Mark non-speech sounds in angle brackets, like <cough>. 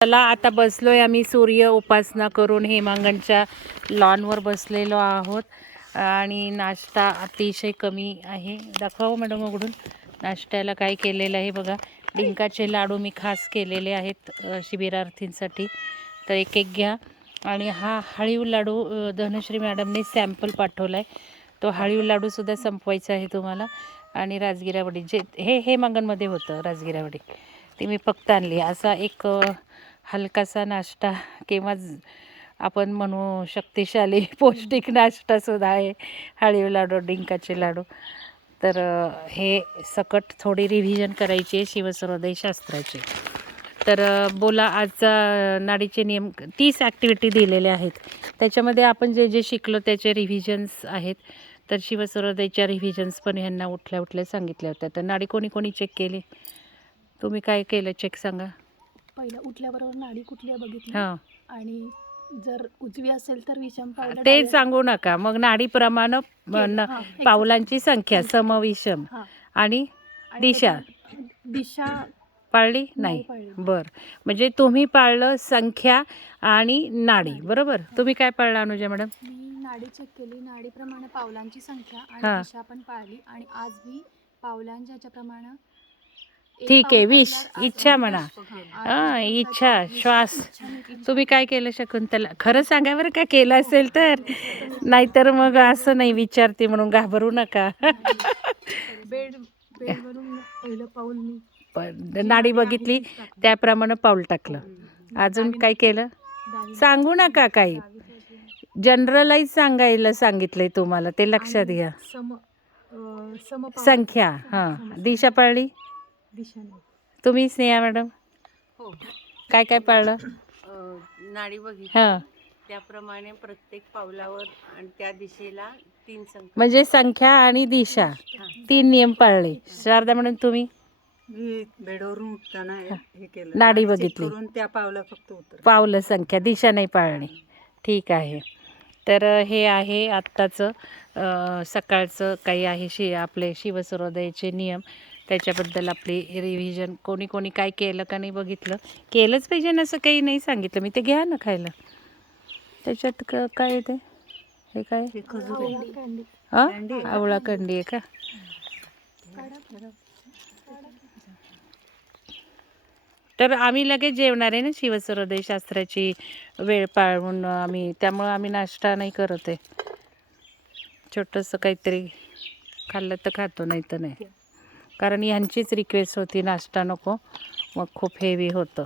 चला आता बसलोय आम्ही सूर्य उपासना करून हेमांगणच्या लॉनवर बसलेलो आहोत. आणि नाश्ता अतिशय कमी आहे. दाखवा हो मॅडम उघडून. नाश्त्याला काय केलेलं आहे बघा. डिंकाचे लाडू मी खास केलेले आहेत शिबिरार्थींसाठी. तर एक एक घ्या. आणि हा हळीव लाडू धनश्री मॅडमने सॅम्पल पाठवला आहे तो हळीव लाडूसुद्धा संपवायचा आहे तुम्हाला. आणि राजगिरावडी जे हे हेमांगणमध्ये होतं राजगिरावडी. ती मी फक्त आणली. असा एक हलकासा नाश्ता किंवा आपण म्हणू शक्तिशाली <laughs> पौष्टिक नाश्तासुद्धा आहे. हळीव लाडू डिंकाचे लाडू. तर हे सकट थोडी रिव्हिजन करायची आहे शिवसर्वोदय शास्त्राची. तर बोला आजचा नाडीचे नियम तीस ॲक्टिव्हिटी दिलेल्या आहेत. त्याच्यामध्ये आपण जे जे शिकलो त्याचे रिव्हिजन्स आहेत. तर शिवसर्वोदयच्या रिव्हिजन्स पण ह्यांना उठल्या उठल्या सांगितल्या होत्या. तर नाडी कोणी कोणी चेक केली? तुम्ही काय केलं? चेक सांगा. पहिलं उठल्याबरोबर नाडी कुठली आहे बघितली? हां. आणि जर उजवी असेल तर विषम पावलं ते डाव्या- सांगू नका. मग नाडीप्रमाणे. हां, एक पावलांची संख्या समविषम. हां. आणि आणि दिशा? त्याच्यात दिशा पाळली? नाही नाही. पाळली. बर. म्हणजे तुम्ही पाळलं संख्या आणि नाडी बरोबर? तुम्ही काय पाळलं अनुजा मॅडम? मी नाडी चेक केली. नाडीप्रमाणे पावलांची संख्या हां. आणि दिशा पण पाळली. आणि आज मी पावलांच्या ह्याच्याप्रमाणे ठीक आहे विश इच्छा म्हणा. इच्छा श्वास. तुम्ही काय केलं शकुंतला खरं सांगा बरं का केलं असेल तर? नाहीतर मग असं नाही विचारते म्हणून घाबरू नका. बेड पाऊल नाडी बघितली त्याप्रमाणे पाऊल टाकलं. अजून काय केलं? सांगू नका काही. जनरलाइज सांगायला सांगितलंय तुम्हाला ते लक्षात घ्या. संख्या हां. दिशा पाळली दिशाने तुम्ही स्नेहा मॅडम? हो. काय काय पाळलं? नाडी बघितली. हां. त्याप्रमाणे प्रत्येक पावलावर आणि त्या दिशेला तीन संख्या म्हणजे संख्या आणि दिशा तीन नियम पाळले. शारदा मॅडम तुम्ही? मी बेडवरून उठताना हे- केलं. नाडी बघितली. करून त्या पावला फक्त उतर पावलं संख्या दिशा नाही पाळणे ठीक आहे. तर हे आहे आत्ताचं सकाळचं काही आहे शि आपले शिवसुरोदयाचे नियम. त्याच्याबद्दल आपली रिव्हिजन कोणी कोणी काय केलं का नाही बघितलं. केलंच पाहिजे ना असं काही नाही सांगितलं. मी ते घ्या ना खायला. त्याच्यात क काय ते? हे काय? हे आवळा. कँडी. आहे. आवळा कंडी आहे का? तर आम्ही लगेच जेवणार आहे ना शिवसुरोदय शास्त्राची वेळ पाळून आम्ही. त्यामुळं आम्ही नाश्ता नाही करत आहे. छोटंसं काहीतरी खाल्लं तर खातो नाही तर नाही. कारण यांचीच रिक्वेस्ट होती नाश्ता नको. मग खूप हेवी होतं.